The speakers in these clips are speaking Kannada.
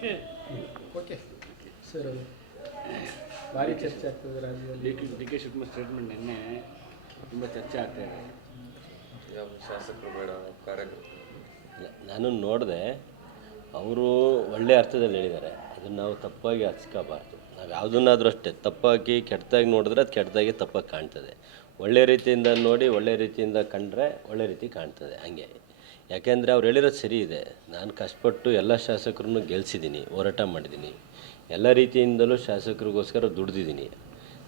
ಓಕೆ ಸರ್, ಅದು ಭಾರಿ ಚರ್ಚೆ ಆಗ್ತದೆ ರಾಜ್ಯದಲ್ಲಿ. ಡಿ ಕೆ ಶಿವಕುಮಾರ್ ಸ್ಟೇಟ್ಮೆಂಟ್ ನಿನ್ನೆ ತುಂಬ ಚರ್ಚೆ ಆಗ್ತಾ ಇದೆ. ಯಾವ ಶಾಸಕರು ಬೇಡ ಕಾರ್ಯಕರ್ತರು? ನಾನು ನೋಡಿದೆ, ಅವರು ಒಳ್ಳೆಯ ಅರ್ಥದಲ್ಲಿ ಹೇಳಿದ್ದಾರೆ. ಅದನ್ನು ನಾವು ತಪ್ಪಾಗಿ ಹಚ್ಕೋಬಾರ್ದು. ನಾವು ಯಾವುದನ್ನಾದರೂ ಅಷ್ಟೇ ತಪ್ಪಾಗಿ ಕೆಟ್ಟದಾಗಿ ನೋಡಿದ್ರೆ ಅದು ಕೆಟ್ಟದಾಗಿ ತಪ್ಪಾಗಿ ಕಾಣ್ತದೆ. ಒಳ್ಳೆ ರೀತಿಯಿಂದ ನೋಡಿ ಒಳ್ಳೆ ರೀತಿಯಿಂದ ಕಂಡ್ರೆ ಒಳ್ಳೆ ರೀತಿ ಕಾಣ್ತದೆ. ಹಂಗೆ ಯಾಕೆಂದರೆ ಅವ್ರು ಹೇಳಿರೋದು ಸರಿ ಇದೆ. ನಾನು ಕಷ್ಟಪಟ್ಟು ಎಲ್ಲ ಶಾಸಕರನ್ನು ಗೆಲ್ಲಿಸಿದ್ದೀನಿ, ಹೋರಾಟ ಮಾಡಿದ್ದೀನಿ, ಎಲ್ಲ ರೀತಿಯಿಂದಲೂ ಶಾಸಕರಿಗೋಸ್ಕರ ದುಡ್ದಿದ್ದೀನಿ.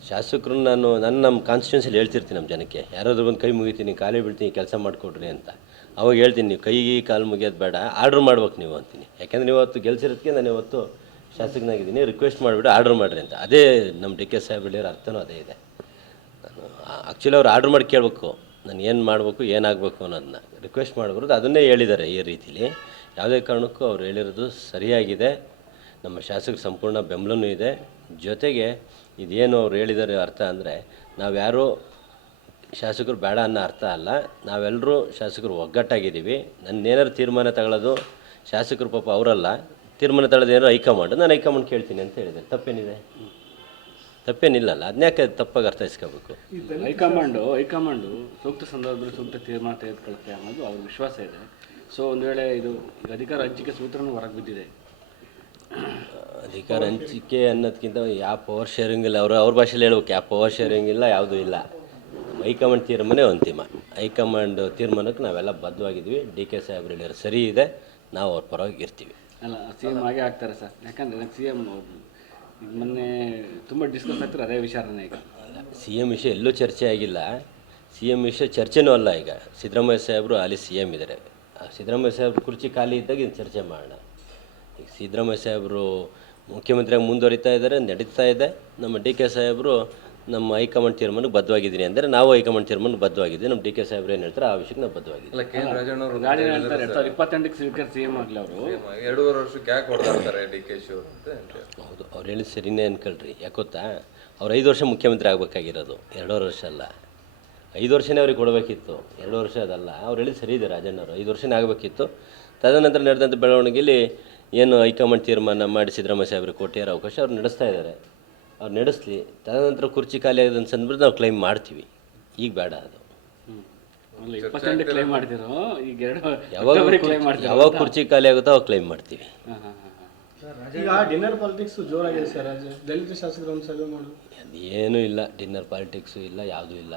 ಶಾಸಕರು ನಮ್ಮ ಕಾನ್ಸ್ಟಿಟ್ಯೂನ್ಸಿಯಲ್ಲಿ ಹೇಳ್ತಿರ್ತೀನಿ ನಮ್ಮ ಜನಕ್ಕೆ, ಯಾರಾದರೂ ಬಂದು ಕೈ ಮುಗಿತೀನಿ, ಕಾಲೇ ಬೀಳ್ತೀನಿ, ಕೆಲಸ ಮಾಡಿಕೊಡ್ರಿ ಅಂತ. ಅವಾಗ ಹೇಳ್ತೀನಿ, ನೀವು ಕೈಗೆ ಕಾಲು ಮುಗಿಯೋದು ಬೇಡ, ಆರ್ಡ್ರ್ ಮಾಡ್ಬೇಕು ನೀವು ಅಂತೀನಿ. ಯಾಕೆಂದರೆ ನೀವು ಇವತ್ತು ಗೆಲ್ಸಿರೋದಕ್ಕೆ ನಾನು ಇವತ್ತು ಶಾಸಕನಾಗಿದ್ದೀನಿ, ರಿಕ್ವೆಸ್ಟ್ ಮಾಡಿಬಿಟ್ಟು ಆರ್ಡ್ರ್ ಮಾಡಿರಿ ಅಂತ. ಅದೇ ನಮ್ಮ ಡಿ ಕೆ ಸಾಹೇಬ್ ಹೇಳಿರೋ ಅರ್ಥನೂ ಅದೇ ಇದೆ. ನಾನು ಆ್ಯಕ್ಚುಲಿ ಅವ್ರು ಆರ್ಡ್ರ್ ಮಾಡಿ ಕೇಳಬೇಕು, ನಾನು ಏನು ಮಾಡಬೇಕು ಏನಾಗಬೇಕು ಅನ್ನೋದನ್ನ ರಿಕ್ವೆಸ್ಟ್ ಮಾಡಬಾರ್ದು. ಅದನ್ನೇ ಹೇಳಿದ್ದಾರೆ ಈ ರೀತಿಲಿ. ಯಾವುದೇ ಕಾರಣಕ್ಕೂ ಅವ್ರು ಹೇಳಿರೋದು ಸರಿಯಾಗಿದೆ. ನಮ್ಮ ಶಾಸಕರ ಸಂಪೂರ್ಣ ಬೆಂಬಲನೂ ಇದೆ. ಜೊತೆಗೆ ಇದೇನು ಅವ್ರು ಹೇಳಿದ್ದಾರೆ ಅರ್ಥ ಅಂದರೆ, ನಾವು ಯಾರೂ ಶಾಸಕರು ಬೇಡ ಅನ್ನೋ ಅರ್ಥ ಅಲ್ಲ. ನಾವೆಲ್ಲರೂ ಶಾಸಕರು ಒಗ್ಗಟ್ಟಾಗಿದ್ದೀವಿ. ನನ್ನೇನಾದ್ರು ತೀರ್ಮಾನ ತಗೊಳ್ಳೋದು ಶಾಸಕರು ಪಾಪ ಅವರಲ್ಲ, ತೀರ್ಮಾನ ತಗೊಳ್ಳೋದು ಏನಾರು ಹೈಕಮಾಂಡ್, ನಾನು ಹೈಕಮಾಂಡ್ ಕೇಳ್ತೀನಿ ಅಂತ ಹೇಳಿದೆ. ತಪ್ಪೇನಿದೆ? ತಪ್ಪೇನಿಲ್ಲಲ್ಲ. ಅದನ್ಯಾಕೆ ತಪ್ಪಾಗಿ ಅರ್ಥೈಸ್ಕೋಬೇಕು? ಹೈಕಮಾಂಡು ಸೂಕ್ತ ಸಂದರ್ಭದಲ್ಲಿ ಸೂಕ್ತ ತೀರ್ಮಾನ ತೆಗೆದುಕೊಳ್ಳುತ್ತೆ ಅನ್ನೋದು ಅವ್ರ ವಿಶ್ವಾಸ ಇದೆ. ಸೊ ಒಂದು ವೇಳೆ ಇದು ಅಧಿಕಾರ ಹಂಚಿಕೆ ಸೂತ್ರನೂ ಹೊರಗೆ ಬಿದ್ದಿದೆ. ಅಧಿಕಾರ ಹಂಚಿಕೆ ಅನ್ನೋದಕ್ಕಿಂತ ಯಾವ ಪವರ್ ಶೇರಿಂಗ್ ಇಲ್ಲ. ಅವ್ರ ಭಾಷೆಯಲ್ಲಿ ಹೇಳ್ಬೇಕು, ಯಾವ ಪವರ್ ಶೇರಿಂಗ್ ಇಲ್ಲ, ಯಾವುದೂ ಇಲ್ಲ. ಹೈಕಮಾಂಡ್ ತೀರ್ಮಾನ ಅಂತಿಮ. ಹೈಕಮಾಂಡ್ ತೀರ್ಮಾನಕ್ಕೆ ನಾವೆಲ್ಲ ಬದ್ಧವಾಗಿದ್ವಿ. ಡಿ ಕೆ ಸಾಹೇಬ್ರು ಹೇಳಿರೋ ಸರಿ ಇದೆ, ನಾವು ಅವ್ರ ಪರವಾಗಿ ಇರ್ತೀವಿ. ಅಲ್ಲ, ಸಿ ಎಮ್ ಹಾಗೆ ಆಗ್ತಾರೆ ಸರ್. ಯಾಕಂದರೆ ಸಿ ಎಮ್ ಮೊನ್ನೆ ತುಂಬ ಡಿಸ್ಕಸ್ ಆಗ್ತಾರೆ ಅದೇ ವಿಚಾರನೇ. ಈಗ ಸಿ ಎಮ್ ವಿಷಯ ಎಲ್ಲೂ ಚರ್ಚೆ ಆಗಿಲ್ಲ. ಸಿ ಎಮ್ ವಿಷಯ ಚರ್ಚೆನೂ ಅಲ್ಲ. ಈಗ ಸಿದ್ದರಾಮಯ್ಯ ಸಾಹೇಬರು ಅಲ್ಲಿ ಸಿ ಎಮ್ ಇದ್ದಾರೆ. ಸಿದ್ದರಾಮಯ್ಯ ಸಾಹೇಬ್ರು ಕುರ್ಚಿ ಖಾಲಿ ಇದ್ದಾಗ ಇನ್ನು ಚರ್ಚೆ ಮಾಡೋಣ. ಈಗ ಸಿದ್ದರಾಮಯ್ಯ ಸಾಹೇಬರು ಮುಖ್ಯಮಂತ್ರಿಯಾಗಿ ಮುಂದುವರಿತಾ ಇದ್ದಾರೆ, ನಡೀತಾ ಇದೆ. ನಮ್ಮ ಡಿ ಕೆ ಸಾಹೇಬರು ನಮ್ಮ ಹೈಕಮಾಂಡ್ ತೀರ್ಮಾನಕ್ಕೆ ಬದ್ಧವಾಗಿದ್ದೀನಿ ಅಂದರೆ ನಾವು ಹೈಕಮಾಂಡ್ ತೀರ್ಮಾನಕ್ಕೆ ಬದ್ಧವಾಗಿದ್ದೀವಿ. ನಮ್ಮ ಡಿ ಕೆ ಸಾಹೇಬ್ರು ಏನು ಹೇಳ್ತಾರೆ ಆ ವಿಷಯಕ್ಕೆ ನಾವು ಬದ್ಧವಾಗಿದ್ದೀವಿ. ಅಲ್ಲ, ಕೆ ಎನ್ ರಾಜಣ್ಣವರು ಗಾಡಿ ಹೇಳ್ತಾರೆ 2028ಕ್ಕೆ ಸ್ವೀಕರ್ ಸಿ ಎಮ್ ಆಗಲಿ ಅವರು 2.5 ವರ್ಷಕ್ಕೆ ಯಾಕೆ ಹೊಡೆದಾಡ್ತಾರೆ ಡಿ ಕೆ ಶಿವ ಅಂತ? ಹೌದು, ಅವ್ರು ಹೇಳಿದ ಸರಿನೇ ಅನ್ಕೊಳ್ರಿ. ಯಾಕೊತ್ತಾ, ಅವ್ರು 5 ವರ್ಷ ಮುಖ್ಯಮಂತ್ರಿ ಆಗಬೇಕಾಗಿರೋದು, 2.5 ವರ್ಷ ಅಲ್ಲ. 5 ವರ್ಷನೇ ಅವ್ರಿಗೆ ಕೊಡಬೇಕಿತ್ತು, 2 ವರ್ಷ ಅದಲ್ಲ. ಅವ್ರು ಹೇಳಿದ ಸರಿ ಇದೆ ರಾಜಣ್ಣವರು, 5 ವರ್ಷನೇ ಆಗಬೇಕಿತ್ತು. ತದನಂತರ ನಡೆದಂಥ ಬೆಳವಣಿಗೆಯಲ್ಲಿ ಏನು ಹೈಕಮಾಂಡ್ ತೀರ್ಮಾನ ಮಾಡಿ ಸಿದ್ದರಾಮಯ್ಯ ಸಾಹೇಬ್ರಿಗೆ ಕೊಟ್ಟಿರೋ ಅವಕಾಶ ಅವ್ರು ನಡೆಸ್ತಾ ಇದ್ದಾರೆ. ಅವ್ರು ನಡೆಸಲಿ. ತದನಂತರ ಕುರ್ಚಿ ಖಾಲಿ ಆಗಿದೆ ಅಂತ ಅಂದ್ಬಿಟ್ಟು ನಾವು ಕ್ಲೈಮ್ ಮಾಡ್ತೀವಿ. ಈಗ ಬೇಡ ಅದು. 28 ಕ್ಲೈಮ್ ಮಾಡ್ತಿರೋ ಈಗ ಯಾವಾಗ ಕುರ್ಚಿ ಖಾಲಿ ಆಗುತ್ತೋ ಅವಾಗ ಕ್ಲೈಮ್ ಮಾಡ್ತೀವಿ. ಈಗ ಡಿನ್ನರ್ ಪಾಲಿಟಿಕ್ಸ್ ಜೋರಾಗಿದೆ ಸರ್. ದಲಿತ ಶಾಸಕರು ಒಂದು ಸಭೆ ಮಾಡೋದು ಏನೂ ಇಲ್ಲ, ಡಿನ್ನರ್ ಪಾಲಿಟಿಕ್ಸು ಇಲ್ಲ, ಯಾವುದೂ ಇಲ್ಲ.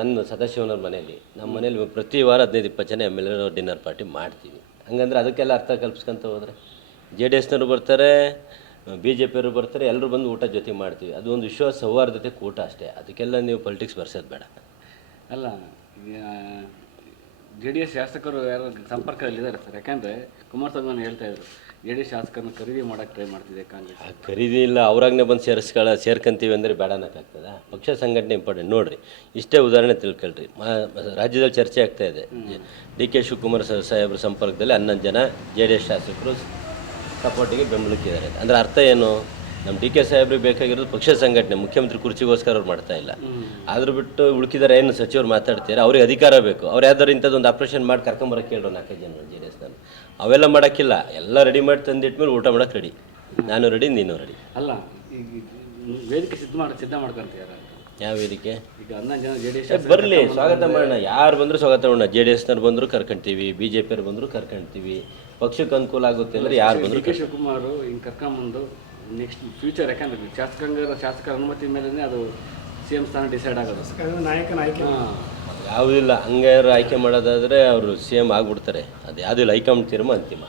ನನ್ನ ಸದಾಶಿವನವ್ರ ಮನೇಲಿ, ನಮ್ಮ ಮನೇಲಿ ಪ್ರತಿ ವಾರ 15-20 ಜನ M L A dinner party ಮಾಡ್ತೀವಿ. ಹಂಗಂದ್ರೆ ಅದಕ್ಕೆಲ್ಲ ಅರ್ಥ ಕಲ್ಪಿಸ್ಕೊಂತ ಹೋದರೆ ಜೆ ಡಿ ಎಸ್ನವರು ಬರ್ತಾರೆ, ಬಿ ಜೆ ಪಿಯವರು ಬರ್ತಾರೆ, ಎಲ್ಲರೂ ಬಂದು ಊಟ ಜೊತೆ ಮಾಡ್ತೀವಿ. ಅದು ಒಂದು ವಿಶ್ವಾಸ ಸೌಹಾರ್ದತೆ ಕೂಟ ಅಷ್ಟೇ. ಅದಕ್ಕೆಲ್ಲ ನೀವು ಪಾಲಿಟಿಕ್ಸ್ ಬರ್ಸೋದು ಬೇಡ. ಅಲ್ಲ, ಜೆ ಡಿ ಎಸ್ ಶಾಸಕರು ಯಾರು ಸಂಪರ್ಕದಲ್ಲಿದ್ದಾರೆ ಸರ್? ಯಾಕಂದರೆ ಕುಮಾರಸ್ವಾಮಿ ಹೇಳ್ತಾಯಿದ್ರು ಜೆ ಡಿ ಎಸ್ ಶಾಸಕರನ್ನ ಖರೀದಿ ಮಾಡೋಕ್ಕೆ ಟ್ರೈ ಮಾಡ್ತಿದೆ ಕಾಂಗ್ರೆಸ್. ಖರೀದಿ ಇಲ್ಲ, ಅವ್ರಾಗನೇ ಬಂದು ಸೇರ್ಕೊಂತೀವಿ ಅಂದರೆ ಬೇಡ ಅನ್ನೋಕ್ಕಾಗ್ತದೆ? ಪಕ್ಷ ಸಂಘಟನೆ ಇಂಪಾರ್ಟೆಂಟ್. ನೋಡಿರಿ, ಇಷ್ಟೇ ಉದಾಹರಣೆ ತಿಳ್ಕೊಳ್ರಿ. ರಾಜ್ಯದಲ್ಲಿ ಚರ್ಚೆ ಆಗ್ತಾಯಿದೆ, ಡಿ ಕೆ ಶಿವಕುಮಾರ್ ಸಾಹೇಬ್ರ ಸಂಪರ್ಕದಲ್ಲಿ 11 ಜನ ಜೆ ಡಿ ಎಸ್ ಶಾಸಕರು ಸಪೋರ್ಟಿಗೆ ಬೆಂಬಲಕ್ಕಿದ್ದಾರೆ. ಅಂದರೆ ಅರ್ಥ ಏನು? ನಮ್ಮ ಡಿ ಕೆ ಸಾಹೇಬ್ರಿಗೆ ಬೇಕಾಗಿರೋದು ಪಕ್ಷ ಸಂಘಟನೆ, ಮುಖ್ಯಮಂತ್ರಿ ಕುರ್ಚಿಗೋಸ್ಕರ ಅವ್ರು ಮಾಡ್ತಾ ಇಲ್ಲ. ಆದ್ರೂ ಬಿಟ್ಟು ಉಳ್ಕಿದಾರೆ ಏನು ಸಚಿವರು ಮಾತಾಡ್ತಾರೆ, ಅವ್ರಿಗೆ ಅಧಿಕಾರ ಬೇಕು. ಅವ್ರು ಯಾವ್ದಾದ್ರು ಇಂಥದ್ದೊಂದು ಆಪ್ರೇಷನ್ ಮಾಡಿ ಕರ್ಕೊಂಬರಕ್ಕೆ ಕೇಳೋ 4 ಜನ ಜೆ ಡಿ ಎಸ್ನಲ್ಲಿ. ಅವೆಲ್ಲ ಮಾಡೋಕ್ಕಿಲ್ಲ. ಎಲ್ಲ ರೆಡಿ ಮಾಡಿ ತಂದಿಟ್ಮೇಲೆ ಊಟ ಮಾಡೋಕ್ಕೆ ರೆಡಿ. ನಾನು ರೆಡಿ, ನೀನು ರೆಡಿ. ಅಲ್ಲ, ಈಗ ವೇದಿಕೆ ಸಿದ್ಧ ಮಾಡ್ಕೊಂತೀರ? ಯಾವ ವೇದಿಕೆ? ಈಗ 11 ಜನ ಜೆ ಡಿ ಎಸ್ ಬರಲಿ, ಸ್ವಾಗತ ಮಾಡೋಣ. ಯಾರು ಬಂದರೂ ಸ್ವಾಗತ ಮಾಡೋಣ. ಜೆ ಡಿ ಎಸ್ನವ್ರು ಬಂದರೂ ಕರ್ಕೊಂತೀವಿ, ಬಿ ಜೆ ಪಿಯವ್ರು ಬಂದರೂ ಕರ್ಕೊಂತೀವಿ. ಪಕ್ಷಕ್ಕೆ ಅನುಕೂಲ ಆಗುತ್ತೆ ಅಂದರೆ ಯಾರು ಬಂದರೂ. ಡಿ ಕೆ ಶಿವಕುಮಾರ್ ಹಿಂಗೆ ಕರ್ಕೊಂಬಂದು ನೆಕ್ಸ್ಟ್ ಫ್ಯೂಚರ್, ಯಾಕಂದ್ರೆ ಶಾಸಕರ ಅನುಮತಿ ಮೇಲೆ ಅದು ಸಿ ಎಂ ಸ್ಥಾನ ಡಿಸೈಡ್ ಆಗೋದು. ನಾಯಕನ ಆಯ್ಕೆ ಯಾವುದಿಲ್ಲ. ಹಂಗೆ ಆಯ್ಕೆ ಮಾಡೋದಾದರೆ ಅವರು ಸಿ ಎಮ್ ಆಗಿಬಿಡ್ತಾರೆ. ಅದು ಯಾವುದಿಲ್ಲ, ಹೈಕಮಾಂಡ್ ತೀರ್ಮಾನ ಅಂತಿಮ.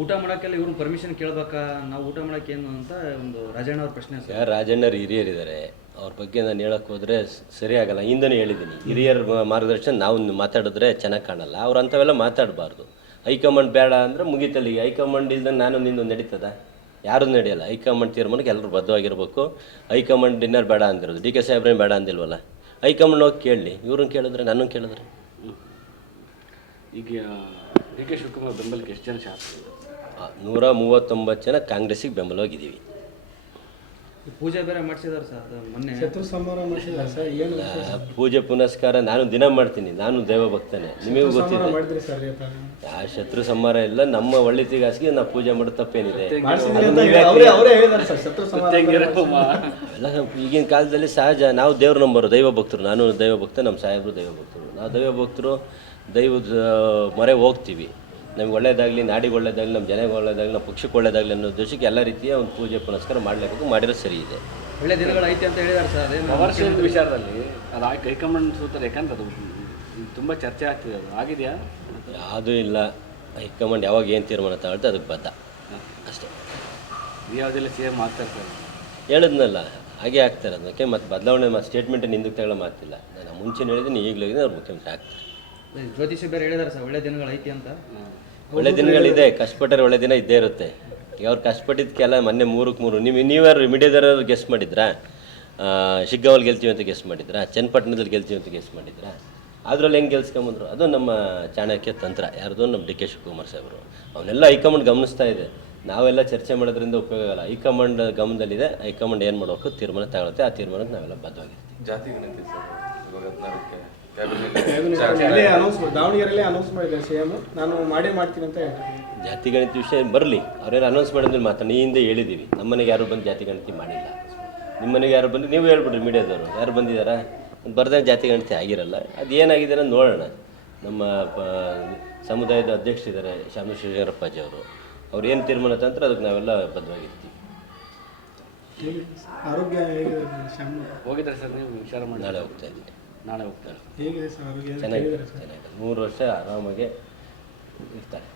ಊಟ ಮಾಡೋಕ್ಕೆಲ್ಲ ಇವ್ರನ್ನ ಪರ್ಮಿಷನ್ ಕೇಳಬೇಕಾ? ನಾವು ಊಟ ಮಾಡೋಕ್ಕೆ ಏನು ಅಂತ ಒಂದು ರಾಜಣ್ಣ ಅವ್ರ ಪ್ರಶ್ನೆ. ಯಾರು ರಾಜಣ್ಣರು ಹಿರಿಯರಿದ್ದಾರೆ, ಅವ್ರ ಬಗ್ಗೆ ನಾನು ಹೇಳೋಕ್ಕೆ ಹೋದರೆ ಸರಿಯಾಗಲ್ಲ. ಹಿಂದನೇ ಹೇಳಿದ್ದೀನಿ, ಹಿರಿಯರ ಮಾರ್ಗದರ್ಶನ ನಾವು ಮಾತಾಡಿದ್ರೆ ಚೆನ್ನಾಗಿ ಕಾಣಲ್ಲ. ಅವ್ರು ಅಂಥವೆಲ್ಲ ಮಾತಾಡಬಾರ್ದು. ಹೈಕಮಾಂಡ್ ಬೇಡ ಅಂದರೆ ಮುಗಿತಲ್ಲಿ. ಹೈಕಮಾಂಡ್ ಇಲ್ದಂಗೆ ನಾನು ನಿಂದು ನಡೀತದ? ಯಾರೂ ನಡೆಯಲ್ಲ. ಹೈಕಮಾಂಡ್ ತೀರ್ಮಾನಕ್ಕೆ ಎಲ್ಲರೂ ಬದ್ಧವಾಗಿರ್ಬೇಕು. ಹೈಕಮಾಂಡ್ ಡಿನ್ನರ್ ಬೇಡ ಅಂದಿರೋದು, ಡಿ ಕೆ ಸಾಹೇಬ್ರೇನು ಬೇಡ ಅಂದಿಲ್ವಲ್ಲ. ಹೈಕಮಾಂಡ್ ಹೋಗಿ ಕೇಳಲಿ. ಇವ್ರನ್ನ ಕೇಳಿದ್ರೆ ನನ್ನನ್ನು ಕೇಳಿದ್ರೆ. ಈಗ ಡಿ ಕೆ ಶಿವಕುಮಾರ್ ಬೆಂಬಲಕ್ಕೆ ಎಷ್ಟು ಜನ ಶಾಸಕರು? 139 ಜನ ಕಾಂಗ್ರೆಸ್ಸಿಗೆ ಬೆಂಬಲವಾಗಿದ್ದೀವಿ. ಈ ಪೂಜೆ ಬೇರೆ ಮಾಡಿಸಿದಾರೆ ಸರ್ ಅದು ಮೊನ್ನೆ. ಶತ್ರು ಸಂಹಾರ ಮಾಡಿಸಿದ್ದಾರೆ ಸರ್, ಏನು ಪೂಜೆ ಪುನಸ್ಕಾರ ನಾನು ದಿನ ಮಾಡ್ತೀನಿ, ನಾನು ದೈವ ಭಕ್ತನೇ, ನಿಮಗೂ ಗೊತ್ತಿದೆ. ಮಾಡಿದ್ರಿ ಸರ್ ಆ ಶತ್ರು ಸಂಹಾರ ಎಲ್ಲ ನಮ್ಮ ಒಳ್ಳೆತಿಗಾಸಿಗೆ ನಾವು ಪೂಜೆ ಮಾಡೋದು ತಪ್ಪೇನಿದೆ. ಅವರೇ ಹೇಳಿದ್ದಾರೆ ಸರ್ ಶತ್ರು ಸಂಹಾರ ಎಲ್ಲ ಈಗಿನ ಕಾಲದಲ್ಲಿ ಸಹಜ. ನಾವು ದೇವ್ರ ನಂಬರು, ದೈವ ಭಕ್ತರು. ನಾನು ದೈವ ಭಕ್ತ, ನಮ್ಮ ಸಾಹೇಬರು ದೈವ ಭಕ್ತರು. ನಾವು ದೈವ ಭಕ್ತರು, ದೈವದ ಮೊರೆ ಹೋಗ್ತೀವಿ. ನಮ್ಗೆ ಒಳ್ಳೇದಾಗಲಿ, ನಾಡಿಗೆ ಒಳ್ಳೇದಾಗಲಿ, ನಮ್ಮ ಜನಕ್ಕೆ ಒಳ್ಳೇದಾಗಲಿ, ನಮ್ಮ ಪಕ್ಷಕ್ಕೆ ಒಳ್ಳೇದಾಗಲಿ ಅನ್ನೋ ಉದ್ದೇಶಕ್ಕೆ ಎಲ್ಲ ರೀತಿಯ ಒಂದು ಪೂಜೆ ಪುನಸ್ಕಾರ ಮಾಡಲೇಬೇಕು. ಮಾಡಿರೋ ಸರಿ ಇದೆ. ಒಳ್ಳೆ ದಿನಗಳು ಐತೆ ಅಂತ ಹೇಳಿದಾರೆ ಸರ್. ಅದೇನು ಪವರ್ ಶೇರಿಂಗ್ ವಿಚಾರದಲ್ಲಿ ಅದು ಹೈಕಮಾಂಡ್ ಸೂತ್ರ, ಯಾಕಂದ್ರೆ ಅದು ತುಂಬ ಚರ್ಚೆ ಆಗ್ತಿದೆ, ಅದು ಆಗಿದೆಯಾ? ಯಾವುದೂ ಇಲ್ಲ. ಹೈಕಮಾಂಡ್ ಯಾವಾಗ ಏನು ತೀರ್ಮಾನ ತಗೊಳ್ತೆ ಅದಕ್ಕೆ ಬದ್ಧ ಅಷ್ಟೇ. ಯಾವುದೆಲ್ಲ ಸಿ ಎಂ ಆಗ್ತಾ ಇರ್ತಾರೆ, ಹೇಳಿದ್ನಲ್ಲ ಹಾಗೆ ಆಗ್ತಾರೆ. ಅದಕ್ಕೆ ಮತ್ತು ಬದಲಾವಣೆ ಸ್ಟೇಟ್ಮೆಂಟನ್ನು ಹಿಂದಕ್ಕೆ ತಗೊಳ್ಳೋ ಮಾತಿಲ್ಲ. ನಾನು ಮುಂಚೆ ಹೇಳಿದ್ದೀನಿ, ಈಗಲೂ ಹೇಳಿದ್ದೀನಿ, ಅವ್ರು ಮುಖ್ಯಮಂತ್ರಿ ಆಗ್ತಾರೆ. ಜ್ಯೋತಿಷ ಬೇರೆ ಹೇಳಿದಾರೆ ಸರ್ ಒಳ್ಳೆ ದಿನಗಳು ಐತಿ ಅಂತ. ಒಳ್ಳೆ ದಿನಗಳಿದೆ, ಕಷ್ಟಪಟ್ಟರೆ ಒಳ್ಳೆ ದಿನ ಇದ್ದೇ ಇರುತ್ತೆ. ಈಗ ಅವ್ರು ಕಷ್ಟಪಟ್ಟಿದ್ದಕ್ಕೆಲ್ಲ ಮೊನ್ನೆ 3ಕ್ಕೆ 3 ನೀವ್ಯಾರು ಮೀಡಿಯಾದವ್ರು ಗೆಸ್ ಮಾಡಿದ್ರಾ? ಶಿಗ್ಗಾವಲ್ಲಿ ಗೆಲ್ತೀವಿ ಅಂತ ಗೆಸ್ ಮಾಡಿದ್ರಾ? ಚನ್ನಪಟ್ಟಣದಲ್ಲಿ ಗೆಲ್ತೀವಿ ಅಂತ ಗೆಸ್ ಮಾಡಿದ್ರಾ? ಅದರಲ್ಲಿ ಹೆಂಗೆ ಗೆಲ್ಸ್ಕೊಂಬಂದ್ರು? ಅದು ನಮ್ಮ ಚಾಣಕ್ಯ ತಂತ್ರ. ಯಾರ್ದು? ನಮ್ಮ ಡಿ ಕೆ ಶಿವಕುಮಾರ್ ಸಾಹೇಬರು. ಅವನ್ನೆಲ್ಲ ಹೈಕಮಾಂಡ್ ಗಮನಿಸ್ತಾ ಇದೆ. ನಾವೆಲ್ಲ ಚರ್ಚೆ ಮಾಡೋದ್ರಿಂದ ಉಪಯೋಗ ಆಗಲ್ಲ. ಹೈಕಮಾಂಡ್ ಗಮನದಲ್ಲಿದೆ. ಹೈಕಮಾಂಡ್ ಏನು ಮಾಡಬೇಕು ತೀರ್ಮಾನ ತಗೊಳುತ್ತೆ. ಆ ತೀರ್ಮಾನಕ್ಕೆ ನಾವೆಲ್ಲ ಬದ್ಧವಾಗಿರ್ತೀವಿ. ಜಾತಿ ಗಣತಿ ಸರ್ ಇವಾಗ 14ಕ್ಕೆ ದಾವಣಗೆರೆಯಲ್ಲಿ ಅನೌನ್ಸ್ ಮಾಡಿದ್ದಾರೆ ಸಿಎಂ, ನಾನು ಮಾಡ್ತೀನಿ ಅಂತ ಹೇಳ್ತೀನಿ. ಜಾತಿ ಗಣತಿ ವಿಷಯ ಬರಲಿ, ಅವ್ರೇನು ಅನೌನ್ಸ್ ಮಾಡಿದ್ರೆ ಮಾತಾಡಿ. ಈ ಹಿಂದೆ ಹೇಳಿದ್ದೀವಿ, ನಮ್ಮನೆಗೆ ಯಾರು ಬಂದು ಜಾತಿ ಗಣತಿ ಮಾಡಿಲ್ಲ. ನಿಮ್ಮ ಮನೆಗೆ ಯಾರು ಬಂದು ನೀವು ಹೇಳ್ಬಿಡ್ರಿ, ಮೀಡಿಯಾದವರು ಯಾರು ಬಂದಿದ್ದಾರಾ? ಬರ್ದಂಗೆ ಜಾತಿ ಗಣತಿ ಆಗಿರಲ್ಲ. ಅದು ಏನಾಗಿದೆ ಅಂತ ನೋಡೋಣ. ನಮ್ಮ ಸಮುದಾಯದ ಅಧ್ಯಕ್ಷರಿದ್ದಾರೆ ಶಾಮಶೇಷರಪ್ಪಾಜಿ ಅವರು. ಅವ್ರು ಏನು ತೀರ್ಮಾನ ತಂದ್ರೆ ಅದಕ್ಕೆ ನಾವೆಲ್ಲ ಬದ್ಧವಾಗಿರ್ತೀವಿ. ಆರೋಗ್ಯ ಹೇಗಿದೆ ಶ್ಯಾಮ್? ಹೋಗಿದ್ದಾರೆ ಸರ್ ನೀವು ವಿಚಾರ ಮಾಡಿ? ನಾಳೆ ಹೋಗ್ತಾ ಇದ್ದೀನಿ. ನಾಳೆ ಹೋಗ್ತಾರೆ. ಹೇಗಿದೆ ಸರ್ ಆರೋಗ್ಯ? ಚೆನ್ನಾಗಿದೆ, 3 ವರ್ಷ ಆರಾಮಾಗೆ ಇರ್ತಾರೆ.